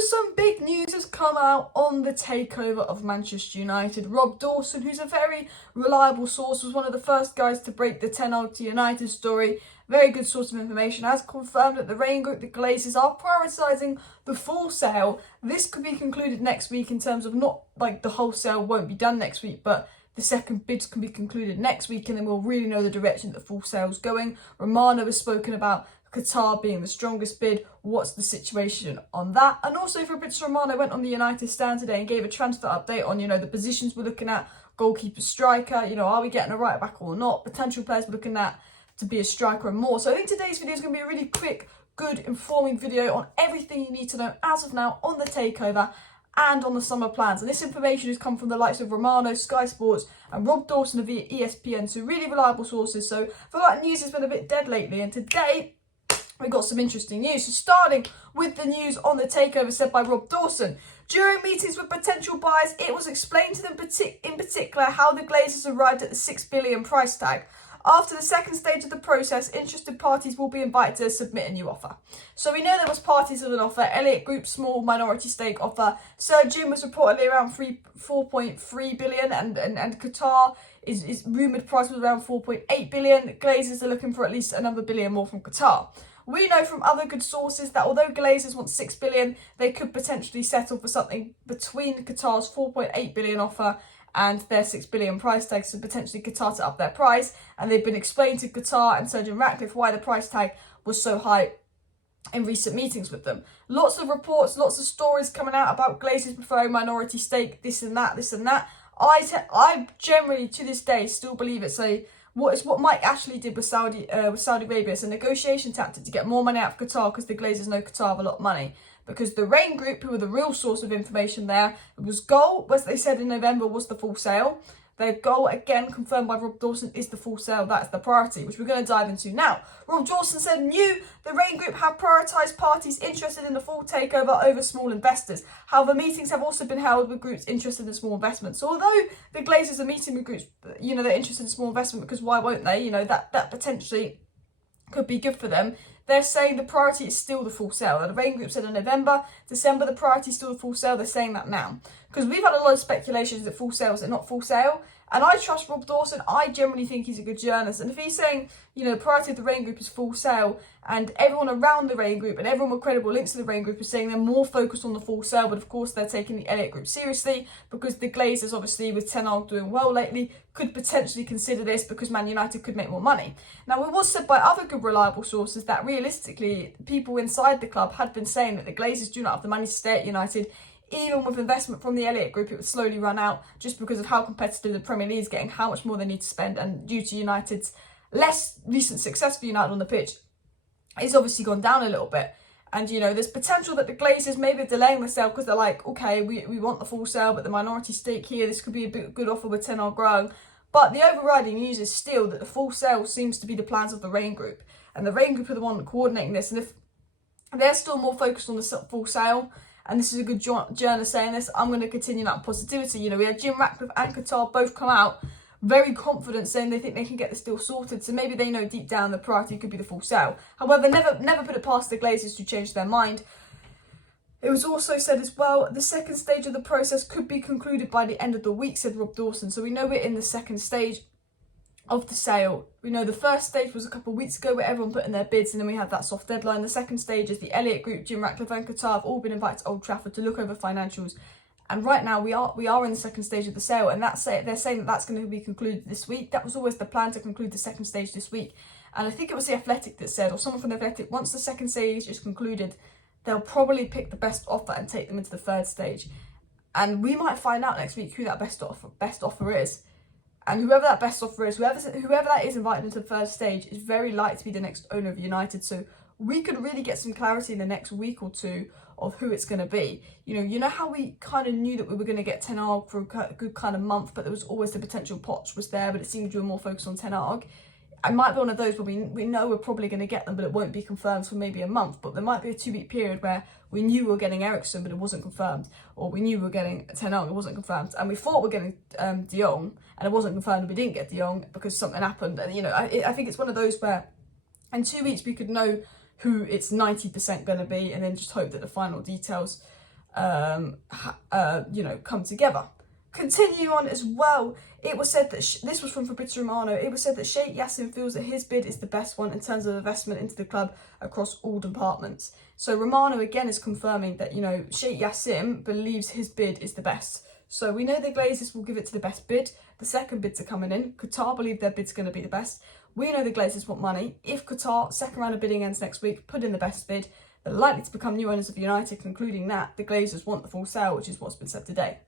some big news has come out on the takeover of Manchester United. Rob Dawson, who's a very reliable source, was one of the first guys to break the 10-0 to United story. Very good source of information. Has confirmed that the Raine Group, the Glazers, are prioritising the full sale. This could be concluded next week in terms of not like the whole sale won't be done next week, but the second bids can be concluded next week, and then we'll really know the direction that the full sale is going. Romano has spoken about Qatar being the strongest bid. What's the situation on that? And also Fabrizio Romano went on the United stand today and gave a transfer update on, the positions we're looking at, goalkeeper, striker, are we getting a right back or not? Potential players we're looking at to be a striker and more. So I think today's video is going to be a really quick, good, informing video on everything you need to know as of now on the takeover and on the summer plans. And this information has come from the likes of Romano, Sky Sports and Rob Dawson of ESPN, so really reliable sources. So I feel like news has been a bit dead lately, and today we got some interesting news. So starting with the news on the takeover said by Rob Dawson. During meetings with potential buyers, it was explained to them in particular how the Glazers arrived at the $6 billion price tag. After the second stage of the process, interested parties will be invited to submit a new offer. So we know there was parties of an offer. Elliott Group, small minority stake offer. Sir Jim was reportedly around 4.3 billion, and Qatar is rumoured price was around 4.8 billion. Glazers are looking for at least another billion more from Qatar. We know from other good sources that although Glazers want 6 billion, they could potentially settle for something between Qatar's 4.8 billion offer and their 6 billion price tag, so potentially Qatar to up their price. And they've been explained to Qatar and Sir Jim Ratcliffe why the price tag was so high in recent meetings with them. Lots of reports, lots of stories coming out about Glazers preferring minority stake, this and that, this and that. I generally, to this day, still believe it's what Mike Ashley did with Saudi Arabia. It's a negotiation tactic to get more money out of Qatar, because the Glazers know Qatar have a lot of money. Because the Raine Group, who are the real source of information there, it was goal, as they said in November, was the full sale. Their goal, again confirmed by Rob Dawson, is the full sale. That's the priority, which we're going to dive into now. Rob Dawson said the Raine Group have prioritised parties interested in the full takeover over small investors. However, meetings have also been held with groups interested in small investments. So although the Glazers are meeting with groups, they're interested in small investment, because why won't they? That potentially could be good for them. They're saying the priority is still the full sale. The Raine Group said in November, December, the priority is still the full sale. They're saying that now. Because we've had a lot of speculations that full sale is not full sale. And I trust Rob Dawson. I generally think he's a good journalist. And if he's saying, the priority of the Raine Group is full sale, and everyone around the Raine Group and everyone with credible links to the Raine Group is saying they're more focused on the full sale, but of course they're taking the Elliott Group seriously, because the Glazers, obviously with Ten Hag doing well lately, could potentially consider this, because Man United could make more money. Now, it was said by other good reliable sources that realistically people inside the club had been saying that the Glazers do not have the money to stay at United. Even with investment from the Elliott Group, it would slowly run out, just because of how competitive the Premier League is getting, how much more they need to spend, and due to United's less recent success for United on the pitch, it's obviously gone down a little bit. And, there's potential that the Glazers maybe are delaying the sale because they're like, okay, we want the full sale, but the minority stake here, this could be a good offer with Ten Hag growing. But the overriding news is still that the full sale seems to be the plans of the Raine Group. And the Raine Group are the one coordinating this. And if they're still more focused on the full sale, and this is a good journalist saying this, I'm going to continue that positivity. We had Jim Ratcliffe and Qatar both come out very confident, saying they think they can get this deal sorted. So maybe they know deep down the priority could be the full sale. However, never put it past the Glazers to change their mind. It was also said as well, the second stage of the process could be concluded by the end of the week, said Rob Dawson. So we know we're in the second stage of the sale. We know the first stage was a couple of weeks ago where everyone put in their bids, and then we had that soft deadline. The second stage is the Elliott Group, Jim Ratcliffe and Qatar have all been invited to Old Trafford to look over financials. And right now we are in the second stage of the sale, and they're saying that that's going to be concluded this week. That was always the plan, to conclude the second stage this week. And I think it was The Athletic that said, or someone from The Athletic, once the second stage is concluded, they'll probably pick the best offer and take them into the third stage. And we might find out next week who that best offer is. And whoever that best offer is, whoever that is invited into the third stage, is very likely to be the next owner of United. So we could really get some clarity in the next week or two of who it's going to be. You know how we kind of knew that we were going to get Ten Hag for a good kind of month, but there was always the potential Poch was there, but it seemed we were more focused on Ten Hag. It might be one of those where we know we're probably going to get them, but it won't be confirmed for maybe a month. But there might be a 2-week period where we knew we were getting Eriksen, but it wasn't confirmed. Or we knew we were getting Ten Hag, it wasn't confirmed. And we thought we were getting De Jong, and it wasn't confirmed, and we didn't get De Jong because something happened. And, I think it's one of those where in 2 weeks we could know who it's 90% going to be, and then just hope that the final details come together. Continue on as well, it was said that, this was from Fabrizio Romano, it was said that Sheikh Yassim feels that his bid is the best one in terms of investment into the club across all departments. So Romano again is confirming that, Sheikh Yassim believes his bid is the best. So we know the Glazers will give it to the best bid. The second bids are coming in. Qatar believe their bid's going to be the best. We know the Glazers want money. If Qatar, second round of bidding ends next week, put in the best bid, they're likely to become new owners of United, concluding that the Glazers want the full sale, which is what's been said today.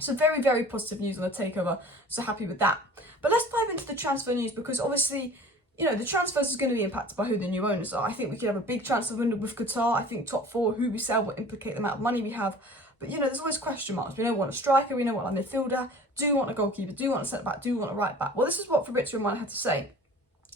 So very, very positive news on the takeover. So happy with that. But let's dive into the transfer news, because obviously, the transfers is going to be impacted by who the new owners are. I think we could have a big transfer window with Qatar. I think top four, who we sell, will implicate the amount of money we have. But, there's always question marks. We know we want a striker, we know we want a midfielder, do we want a goalkeeper, do we want a centre-back, do we want a right-back? Well, this is what Fabrizio Romano had to say.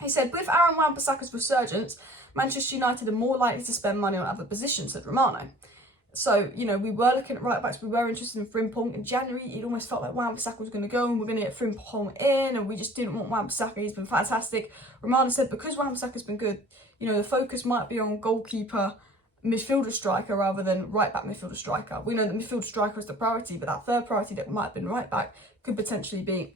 He said, with Aaron Wan-Bissaka's resurgence, Manchester United are more likely to spend money on other positions, said Romano. So, we were looking at right-backs, we were interested in Frimpong. In January, it almost felt like Wan-Bissaka was going to go and we're going to get Frimpong in, and we just didn't want Wan-Bissaka. He's been fantastic. Romano said because Wan-Bissaka's been good, the focus might be on goalkeeper, midfielder striker rather than right-back midfielder striker. We know that midfielder striker is the priority, but that third priority that might have been right-back could potentially be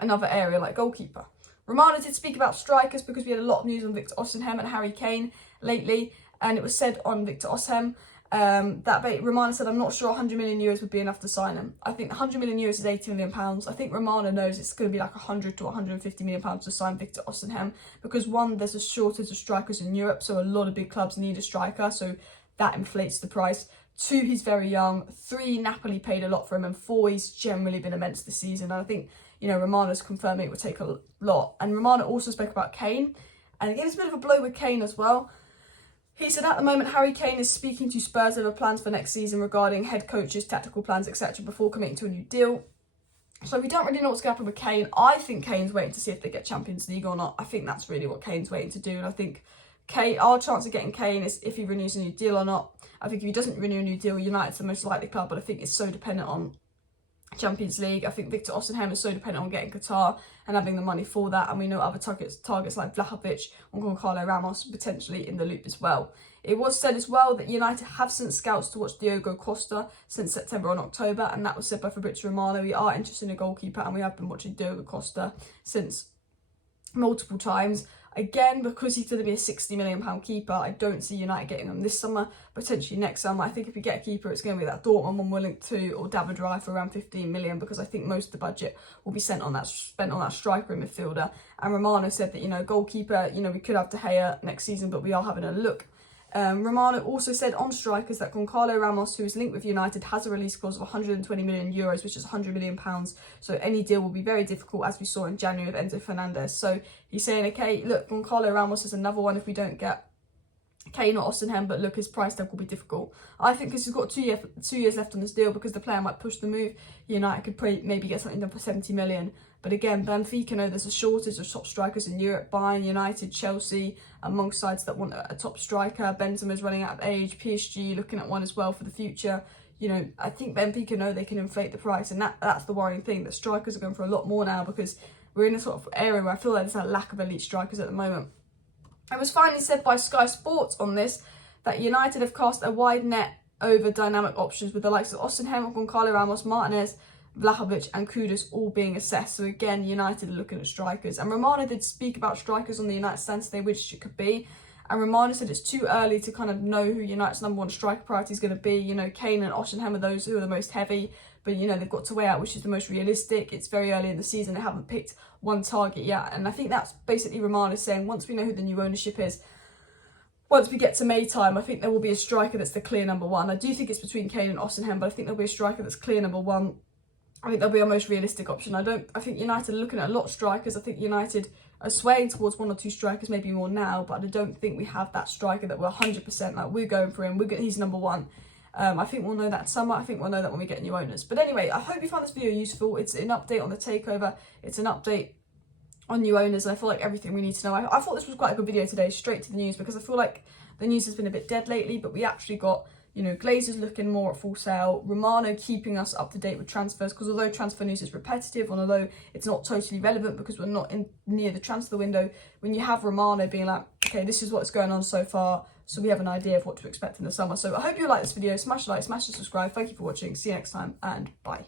another area like goalkeeper. Romano did speak about strikers because we had a lot of news on Victor Osimhen and Harry Kane lately, and it was said on Victor Osimhen that Romano said, I'm not sure 100 million euros would be enough to sign him. I think 100 million euros is 80 million pounds. I think Romano knows it's going to be like 100 to 150 million pounds to sign Victor Osimhen, because one, there's a shortage of strikers in Europe, so a lot of big clubs need a striker, so that inflates the price. 2, he's very young. 3, Napoli paid a lot for him, and 4, he's generally been immense this season. And I think, Romano's confirming it would take a lot. And Romano also spoke about Kane, and again, it's a bit of a blow with Kane as well. He said at the moment Harry Kane is speaking to Spurs over plans for next season regarding head coaches, tactical plans, etc. before committing to a new deal. So we don't really know what's going to happen with Kane. I think Kane's waiting to see if they get Champions League or not. I think that's really what Kane's waiting to do. And I think our chance of getting Kane is if he renews a new deal or not. I think if he doesn't renew a new deal, United's the most likely club, but I think it's so dependent on Champions League. I think Victor Osimhen is so dependent on getting Qatar and having the money for that, and we know other targets like Vlahovic and Goncalo Ramos potentially in the loop as well. It was said as well that United have sent scouts to watch Diogo Costa since September and October, and that was said by Fabrizio Romano. We are interested in a goalkeeper, and we have been watching Diogo Costa since multiple times. Again, because he's going to be a £60 million keeper, I don't see United getting him this summer, potentially next summer. I think if we get a keeper, it's going to be that Dortmund one we're linked to, or David Raya for around 15 million, because I think most of the budget will be spent on that striker and midfielder. And Romano said that, goalkeeper, we could have De Gea next season, but we are having a look. Romano also said on strikers that Goncalo Ramos, who is linked with United, has a release clause of 120 million euros, which is 100 million pounds. So any deal will be very difficult, as we saw in January with Enzo Fernandez. So he's saying, okay, look, Goncalo Ramos is another one if we don't get Kane or Osimhen, but look, his price tag will be difficult. I think because he's got 2 years left on this deal, because the player might push the move, United could maybe get something done for 70 million. But again, Benfica know there's a shortage of top strikers in Europe. Bayern, United, Chelsea, amongst sides that want a top striker. Benzema's running out of age. PSG looking at one as well for the future. I think Benfica know they can inflate the price, and that's the worrying thing, that strikers are going for a lot more now, because we're in a sort of area where I feel like there's a lack of elite strikers at the moment. It was finally said by Sky Sports on this that United have cast a wide net over dynamic options, with the likes of Osimhen, Goncalo Ramos, Martinez, Vlahovic and Kudus all being assessed. So again, United are looking at strikers. And Romano did speak about strikers on the United stand today, which it could be. And Romano said it's too early to kind of know who United's number one striker priority is going to be. Kane and Osimhen are those who are the most heavy, but they've got to weigh out which is the most realistic. It's very early in the season. They haven't picked one target yet. And I think that's basically Romano saying once we know who the new ownership is, once we get to May time, I think there will be a striker that's the clear number one. I do think it's between Kane and Osimhen, but I think there'll be a striker that's clear number one. I think that'll be our most realistic option. I think United are looking at a lot of strikers. I think United are swaying towards 1 or 2 strikers, maybe more now, but I don't think we have that striker that we're 100% like, we're going for him, he's number one. I think we'll know that in summer. I think we'll know that when we get new owners. But anyway, I hope you found this video useful. It's an update on the takeover. It's an update on new owners, and I feel like everything we need to know. I thought this was quite a good video today, straight to the news, because I feel like the news has been a bit dead lately, but we actually got Glazers looking more at full sale, Romano keeping us up to date with transfers, because although transfer news is repetitive, and although it's not totally relevant because we're not near the transfer window, when you have Romano being like, okay, this is what's going on so far, so we have an idea of what to expect in the summer. So I hope you like this video. Smash a like, smash the subscribe. Thank you for watching. See you next time, and bye.